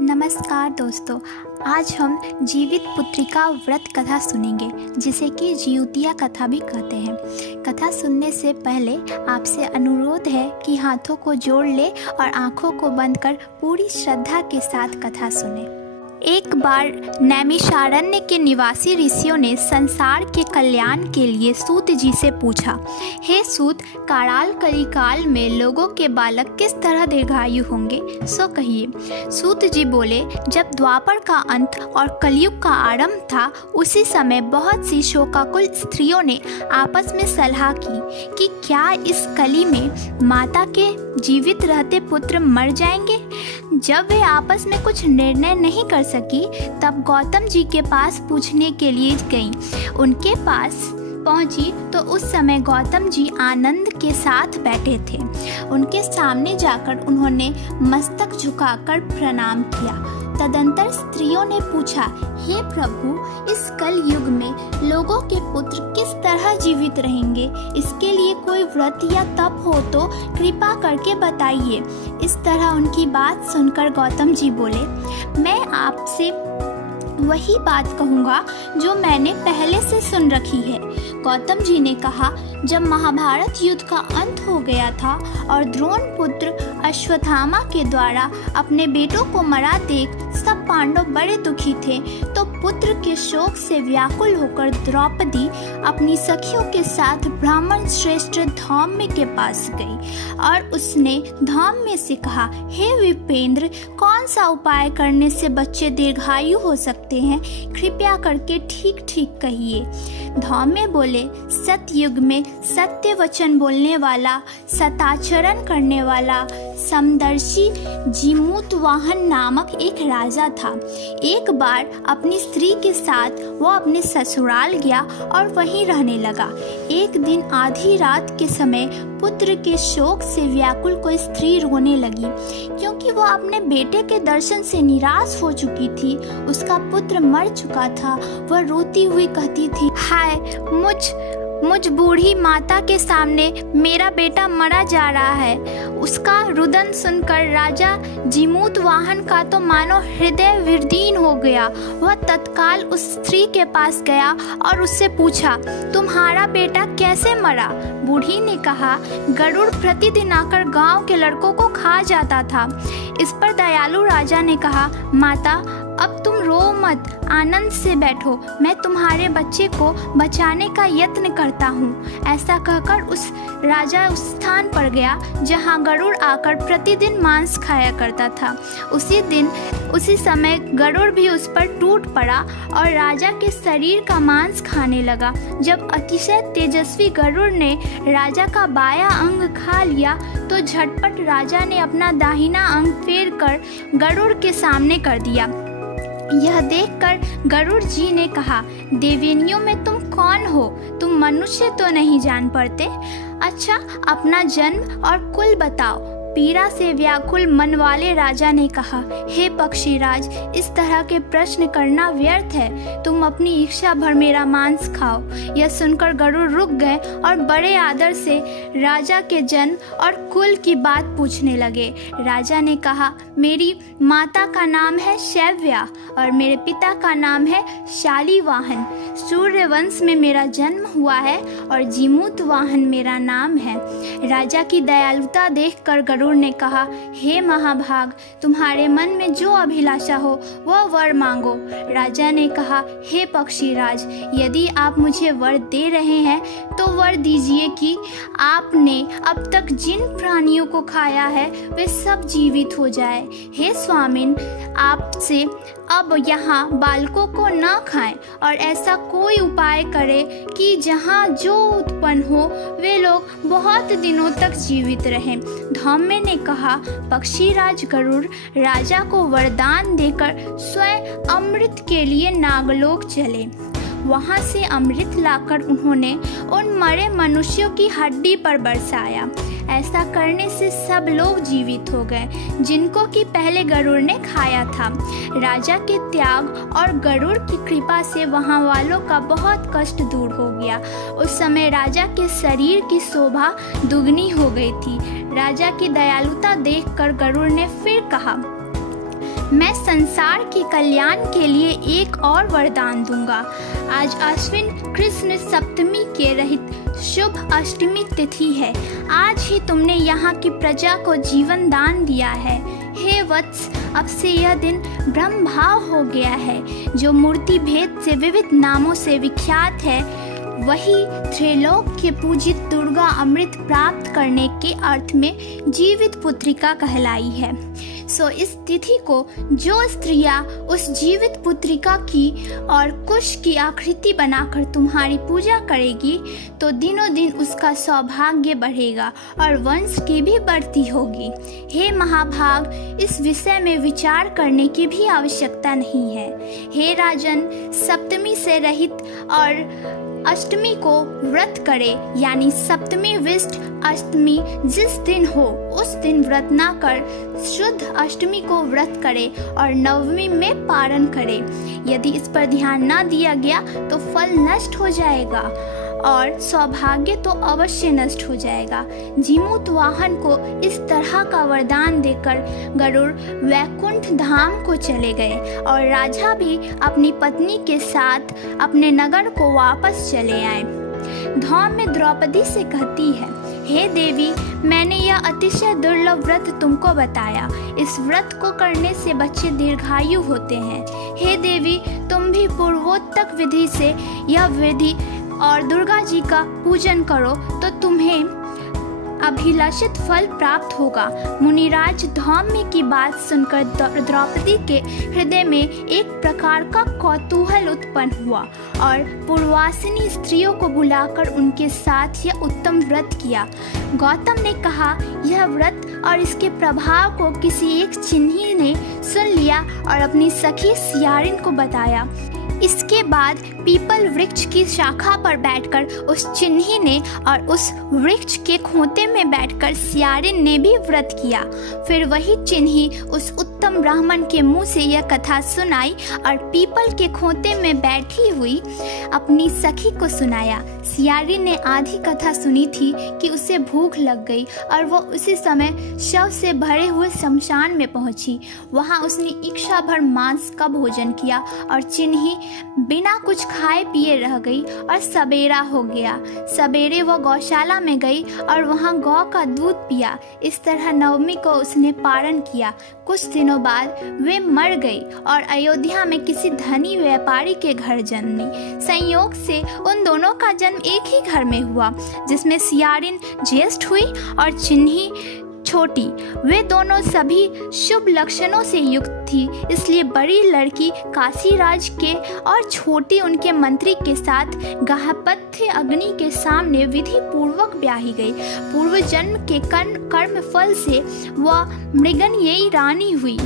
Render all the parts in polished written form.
नमस्कार दोस्तों। आज हम जीवित पुत्रिका व्रत कथा सुनेंगे, जिसे कि जिउतिया कथा भी कहते हैं। कथा सुनने से पहले आपसे अनुरोध है कि हाथों को जोड़ ले और आंखों को बंद कर पूरी श्रद्धा के साथ कथा सुने। एक बार नैमिषारण्य के निवासी ऋषियों ने संसार के कल्याण के लिए सूत जी से पूछा, हे सूत, काल कलिकाल में लोगों के बालक किस तरह दीर्घायु होंगे, सो कहिए। सूत जी बोले, जब द्वापर का अंत और कलयुग का आरंभ था, उसी समय बहुत सी शोकाकुल स्त्रियों ने आपस में सलाह की कि क्या इस कली में माता के जीवित रहते पुत्र मर जाएंगे। जब वे आपस में कुछ निर्णय नहीं कर सकी, तब गौतम जी के पास पूछने के लिए गईं। उनके पास पहुंची तो उस समय गौतम जी आनंद के साथ बैठे थे। उनके सामने जाकर उन्होंने मस्तक झुकाकर प्रणाम किया। तदंतर स्त्रियों ने पूछा, हे प्रभु, इस कल युग में लोगों के पुत्र किस तरह जीवित रहेंगे? इसके लिए कोई व्रत या तप हो तो कृपा करके बताइए। इस तरह उनकी बात सुनकर गौतम जी बोले, मैं आपसे वही बात कहूँगा जो मैंने पहले से सुन रखी है। गौतम जी ने कहा, जब महाभारत युद्ध का अंत हो गया था और द्रोण पुत्र अश्वत्थामा के द्वारा अपने बेटों को मरा देख सब पांडव बड़े दुखी थे, तो पुत्र के शोक से व्याकुल होकर द्रौपदी अपनी सखियों के साथ ब्राह्मण श्रेष्ठ धौम्य के पास गई और उसने धौम्य से कहा, हे विपेंद्र, कौन सा उपाय करने से बच्चे दीर्घायु हो सकते हैं? कृपया करके ठीक ठीक कहिए। धौम्य बोले, सतयुग में सत्य वचन बोलने वाला, सताचरण करने वाला समदर्शी जिमूतवाहन नामक एक राजा था। एक बार अपनी स्त्री के साथ वो अपने ससुराल गया और वहीं रहने लगा। एक दिन आधी रात के समय पुत्र के शोक से व्याकुल कोई स्त्री रोने लगी, क्योंकि वो अपने बेटे के दर्शन से निराश हो चुकी थी। उसका पुत्र मर चुका था। वह रोती हुई कहती थी, हाय, मुझ बूढ़ी माता के सामने मेरा बेटा मरा जा रहा है। उसका रुदन सुनकर राजा जिमूतवाहन का तो मानो हृदय विदीर्ण हो गया। वह तत्काल उस स्त्री के पास गया और उससे पूछा, तुम्हारा बेटा कैसे मरा? बूढ़ी ने कहा, गरुड़ प्रतिदिन आकर गांव के लड़कों को खा जाता था। इस पर दयालु राजा ने कहा, माता, अब तुम रो मत, आनंद से बैठो, मैं तुम्हारे बच्चे को बचाने का यत्न करता हूँ। ऐसा कहकर उस राजा उस स्थान पर गया जहाँ गरुड़ आकर प्रतिदिन मांस खाया करता था। उसी समय गरुड़ भी उस पर टूट पड़ा और राजा के शरीर का मांस खाने लगा। जब अतिशय तेजस्वी गरुड़ ने राजा का बायां अंग खा लिया, तो झटपट राजा ने अपना दाहिना अंग फेर कर गरुड़ के सामने कर दिया। यह देखकर गरुड़ जी ने कहा, देवनियों में तुम कौन हो? तुम मनुष्य तो नहीं जान पड़ते। अच्छा, अपना जन्म और कुल बताओ। पीड़ा से व्याकुल मन वाले राजा ने कहा, हे पक्षीराज, इस तरह के प्रश्न करना व्यर्थ है। तुम अपनी इच्छा भर मेरा मांस खाओ। यह सुनकर गरुड़ रुक गए और बड़े आदर से राजा के जन्म और कुल की बात पूछने लगे। राजा ने कहा, मेरी माता का नाम है शैव्या और मेरे पिता का नाम है शालीवाहन। सूर्यवंश में मेरा जन्म हुआ है और जिमूतवाहन मेरा नाम है। राजा की दयालुता देखकर गरुड़ ने कहा, हे महाभाग, तुम्हारे मन में जो अभिलाषा हो वह वर मांगो। राजा ने कहा, हे पक्षीराज, यदि आप मुझे वर दे रहे हैं तो वर दीजिए कि आपने अब तक जिन प्राणियों को खाया है वे सब जीवित हो जाए। हे स्वामिन, आपसे अब यहाँ बालकों को न खाएं और ऐसा कोई उपाय करें कि जहाँ जो उत्पन्न हो वे लोग बहुत दिनों तक जीवित रहें। धौम्य ने कहा, पक्षीराज गरुड़ राजा को वरदान देकर स्वयं अमृत के लिए नागलोक चले। वहाँ से अमृत लाकर उन्होंने उन मरे मनुष्यों की हड्डी पर बरसाया। ऐसा करने से सब लोग जीवित हो गए जिनको कि पहले गरुड़ ने खाया था। राजा के त्याग और गरुड़ की कृपा से वहाँ वालों का बहुत कष्ट दूर हो गया। उस समय राजा के शरीर की शोभा दुगनी हो गई थी। राजा की दयालुता देखकर गरुड़ ने फिर कहा, मैं संसार के कल्याण के लिए एक और वरदान दूंगा। आज अश्विन कृष्ण सप्तमी के रहित शुभ अष्टमी तिथि है। आज ही तुमने यहाँ की प्रजा को जीवन दान दिया है। हे वत्स, अब से यह दिन ब्रह्म भाव हो गया है। जो मूर्ति भेद से विविध नामों से विख्यात है, वही त्रिलोक के पूजित दुर्गा अमृत प्राप्त करने के अर्थ में जीवित पुत्रिका कहलाई है। सो इस तिथि को जो स्त्रियां उस जीवित पुत्रिका की और कुश की आकृति बनाकर तुम्हारी पूजा करेगी, तो दिनों दिन उसका सौभाग्य बढ़ेगा और वंश की भी बढ़ती होगी। हे महाभाग, इस विषय में विचार करने की भी आवश्यकता नहीं है। हे राजन, सप्तमी से रहित और अष्टमी को व्रत करे, यानी सप्तमी विष्ट अष्टमी जिस दिन हो उस दिन व्रत ना कर शुद्ध अष्टमी को व्रत करे और नवमी में पारण करे। यदि इस पर ध्यान ना दिया गया तो फल नष्ट हो जाएगा और सौभाग्य तो अवश्य नष्ट हो जाएगा। जीमूत वाहन को इस तरह का वरदान देकर गरुड़ वैकुंठ धाम को चले गए और राजा भी अपनी पत्नी के साथ अपने नगर को वापस चले आए। धौम्य द्रौपदी से कहती है, हे देवी, मैंने यह अतिशय दुर्लभ व्रत तुमको बताया। इस व्रत को करने से बच्चे दीर्घायु होते हैं। हे देवी, तुम भी पूर्वोत्तक विधि से यह विधि और दुर्गा जी का पूजन करो तो तुम्हें अभिलाषित फल प्राप्त होगा। मुनिराज धौम्य की बात सुनकर द्रौपदी के हृदय में एक प्रकार का कौतूहल उत्पन्न हुआ और पूर्वासिनी स्त्रियों को बुलाकर उनके साथ यह उत्तम व्रत किया। गौतम ने कहा, यह व्रत और इसके प्रभाव को किसी एक चिन्ही ने सुन लिया और अपनी सखी सियारिन को बताया। इसके बाद पीपल वृक्ष की शाखा पर बैठकर उस चिन्ही ने और उस वृक्ष के खोते में बैठकर सियारिन ने भी व्रत किया। फिर वही चिन्ही उस उत्तम ब्राह्मण के मुंह से यह कथा सुनाई और पीपल के खोते में बैठी हुई अपनी सखी को सुनाया। सियारिन ने आधी कथा सुनी थी कि उसे भूख लग गई और वो उसी समय शव से भरे हुए शमशान में पहुंची। वहां उसने इच्छा भर मांस का भोजन किया और चिन्ही बिना कुछ खाए पिए रह गई और सवेरा हो गया। सवेरे वो गौशाला में गई और वहां गौ का दूध पिया। इस तरह नवमी को उसने पारण किया। कुछ दिनों बाद वे मर गई और अयोध्या में किसी धनी व्यापारी के घर जन्मी। संयोग से उन दोनों का जन्म एक ही घर में हुआ, जिसमें सियारिन ज्येष्ठ हुई और चिन्ही छोटी। वे दोनों सभी शुभ लक्षणों से युक्त थी, इसलिए बड़ी लड़की काशीराज के और छोटी उनके मंत्री के साथ गाहपत्य अग्नि के सामने विधि पूर्वक ब्याही गई। पूर्व जन्म के कर्म फल से वह मृगनयी रानी हुई।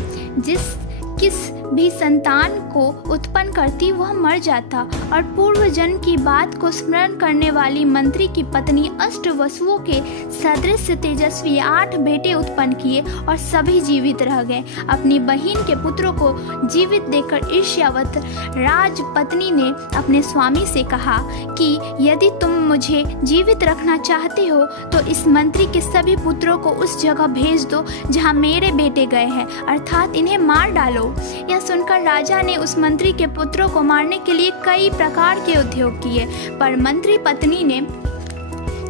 किस भी संतान को उत्पन्न करती वह मर जाता और पूर्व जन्म की बात को स्मरण करने वाली मंत्री की पत्नी अष्ट वसुओं के सदृश तेजस्वी 8 बेटे उत्पन्न किए और सभी जीवित रह गए। अपनी बहन के पुत्रों को जीवित देखकर ईर्ष्यावत राजपत्नी ने अपने स्वामी से कहा कि यदि तुम मुझे जीवित रखना चाहते हो तो इस मंत्री के सभी पुत्रों को उस जगह भेज दो जहाँ मेरे बेटे गए हैं, अर्थात इन्हें मार डालो। यह सुनकर राजा ने उस मंत्री के पुत्रों को मारने के लिए कई प्रकार के उद्योग किए, पर मंत्री पत्नी ने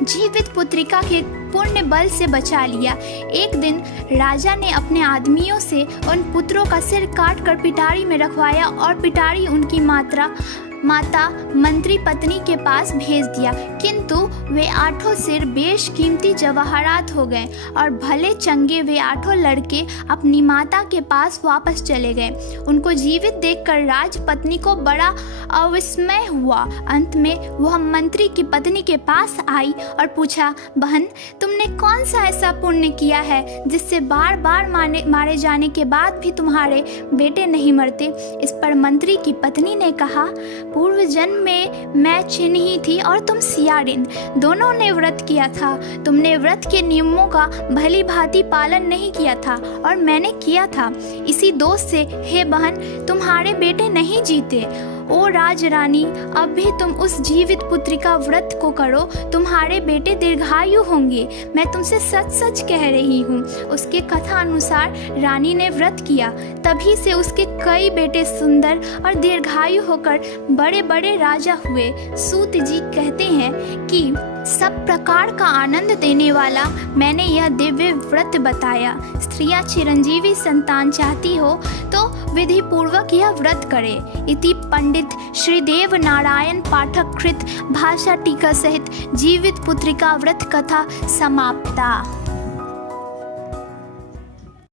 जीवित पुत्रिका के पुण्य बल से बचा लिया। एक दिन राजा ने अपने आदमियों से उन पुत्रों का सिर काट कर पिटारी में रखवाया और पिटारी उनकी माता मंत्री पत्नी के पास भेज दिया, किंतु वे 8 सिर बेशकीमती जवाहरात हो गए और भले चंगे वे 8 लड़के अपनी माता के पास वापस चले गए। उनको जीवित देखकर राजपत्नी को बड़ा अविस्मय हुआ। अंत में वह मंत्री की पत्नी के पास आई और पूछा, बहन, तुमने कौन सा ऐसा पुण्य किया है जिससे बार बार मारे जाने के बाद भी तुम्हारे बेटे नहीं मरते? इस पर मंत्री की पत्नी ने कहा, पूर्व जन्म में मैं चिन्ही थी और तुम सियारिन, दोनों ने व्रत किया था। तुमने व्रत के नियमों का भली भांति पालन नहीं किया था और मैंने किया था। इसी दोष से हे बहन, तुम्हारे बेटे नहीं जीते। ओ राजरानी, अब भी तुम उस जीवित पुत्री का व्रत को करो, तुम्हारे बेटे दीर्घायु होंगे। मैं तुमसे सच सच कह रही हूँ। उसके कथा अनुसार रानी ने व्रत किया, तभी से उसके कई बेटे सुंदर और दीर्घायु होकर बड़े बड़े राजा हुए। सूत जी कहते हैं कि सब प्रकार का आनंद देने वाला मैंने यह दिव्य व्रत बताया। स्त्रियां चिरंजीवी संतान चाहती हो तो विधि पूर्वक यह व्रत करे। इति पंडित श्री देव नारायण पाठक कृत भाषा टीका सहित जीवित पुत्रिका व्रत कथा समाप्ता।